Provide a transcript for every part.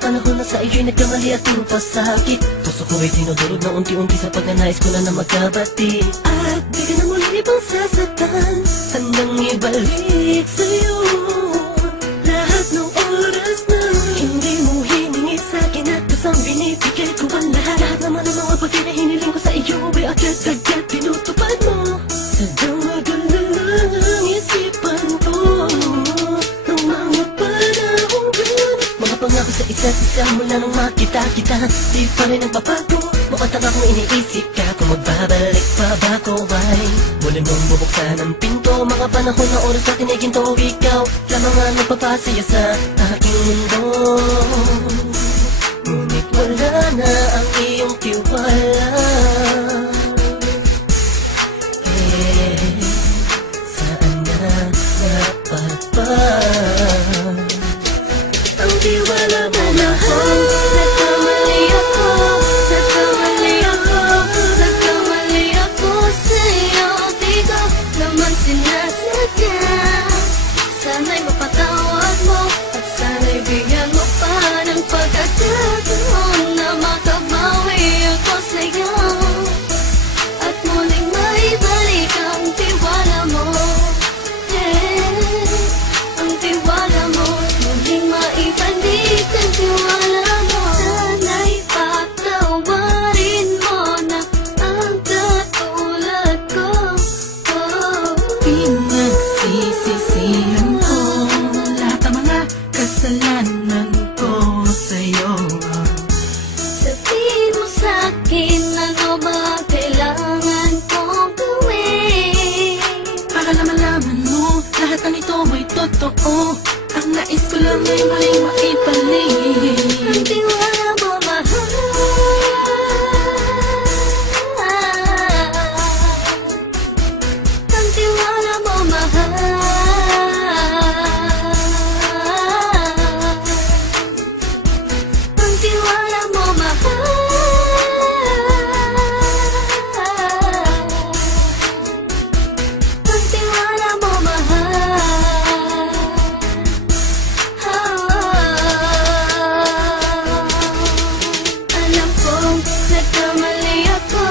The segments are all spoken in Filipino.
panahon na sa iyo'y nagkamali at pinupasakit. Puso ko ay tinudurog na unti-unti sa pagnanais ko na magkabati. At di ka na muli pang sasaktan, handang ibalik sa'yo lahat ng oras na hindi mo hiningi sa'kin. At kusang binibigay ko ang lahat. Lahat naman ng mga bagay na hiniling ko sa iyo ay agad-agad tinutupad mo. Sadyang maganda lang ang isipan ko ng mga panahong gan. Mga pangako sa isa't isa mula nung makita kita, di pa rin nagbabago. Mukhang akong iniisip ka kung magbabalik pa ba ko ay muli mong bubuksan ang pinto. Mga panahon na oras na tiniginto, ikaw lamang ang nagpapasaya sa aking mundo. Ngunit wala na ang iyong tiwala. Saan na dapat ba ang tiwala mo, mahal? Nagkamali ako, nagkamali ako, nagkamali ako sa'yo. Di ko naman sinasadya. Sana'y mapatawad mo at sana'y bigyan mo pa ng pagkakataon na makabawi ako sa'yo at muling maibalik ang tiwala mo. Ang tiwala mo, muling maibalik ang tiwala mo. Sana'y patawarin mo na ang katulad ko. Pinagsisisihan ko lahat ng mga kasalanan ko sa'yo. Sabihin mo sa'kin ano ba kailangan kong gawin Para malaman mo lahat ng ito ay totoo. Ang nais ko lang ay muling maibalik ang tiwala mo, mahal. Ang tiwala mo, mahal. Ang tiwala mo, mahal. Ang tiwala mo, mahal. Alam kong nagkamali ako,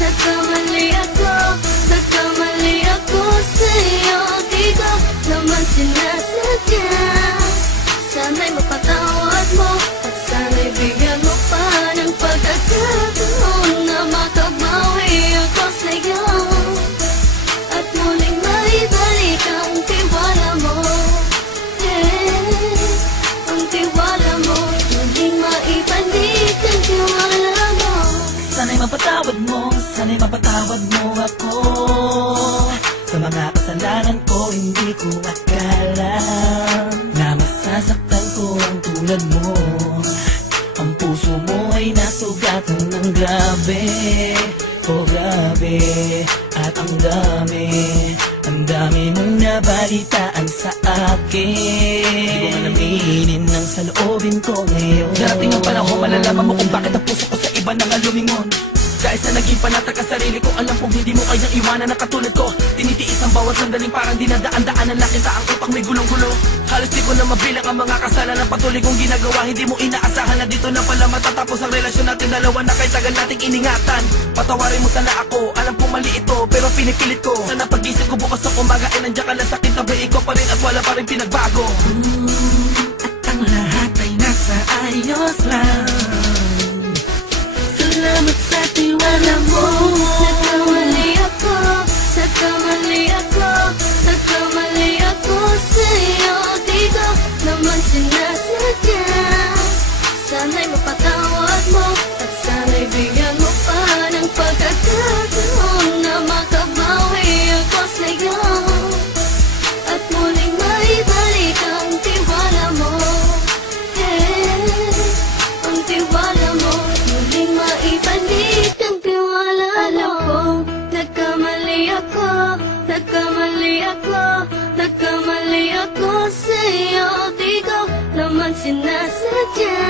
nagkamali ako, nagkamali ako sa'yo. Di ko naman sinasadya. Sana'y mapatawad mo at sana'y bigyan mo pa ng pagkakataon na makabawi ako sa'yo at muling maibalik ang tiwala mo. Ang tiwala mo, muling maibalik ang tiwala mo. Sana'y mapatawad mo, sana'y mapatawad mo ako sa mga kasalanan ko. Hindi ko akala na masasaktan ko ang tulad mo. Ang puso mo ay nasugatan ng grabe, oh grabe. At ang dami mong nabalitaan sa akin. Di ko man aminin ang saloobin ko ngayon. Darating ang panahon, malalaman mo kung bakit ang puso ko sa iba nang lumingon. Dahil sa naging panatag ka sarili ko, alam kong hindi mo kayang iwanan na katulad ko. Tinitiis ang bawat sandaling parang dinadaan-daanan lang kita. Ang utak may gulong-gulo. Halos di ko na mabilang ang mga kasalanan patuloy kong ginagawa. Hindi mo inaasahan na dito na pala matatapos ang relasyon natin dalawa na kahit tagal nating iningatan. Patawarin mo sana ako, alam kong mali ito pero pinipilit ko. Sana pag-isip ko bukas sa umaga ay nandiyan ka lang sa kitabi. Ikaw pa rin at wala pa rin pinagbago. At ang lahat ay nasa ayos lang. Salamat sa tiwala mo. Nagkamali ako, nagkamali ako, nagkamali ako sa'yo. Di ko naman sinasadya. Sana'y mapatawad mo at sana'y bigyan mo pa ng pagkakataon na makabawi ako sa'yo at muling maibalik ang tiwala mo. Ang tiwala mo, muling maibalik ang tiwala mo. Alam kong nagkamali ako, nagkamali ako, nagkamali ako sa'yo. Di ko naman sinasadya.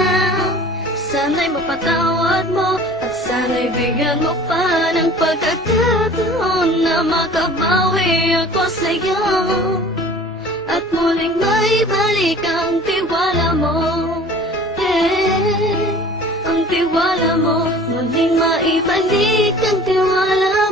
Sana'y mapatawad mo at sana'y bigyan mo pa ng pagkakataon na makabawi ako sa'yo at muling maibalik ang tiwala mo. tiwala mo, muling maibalik ang tiwala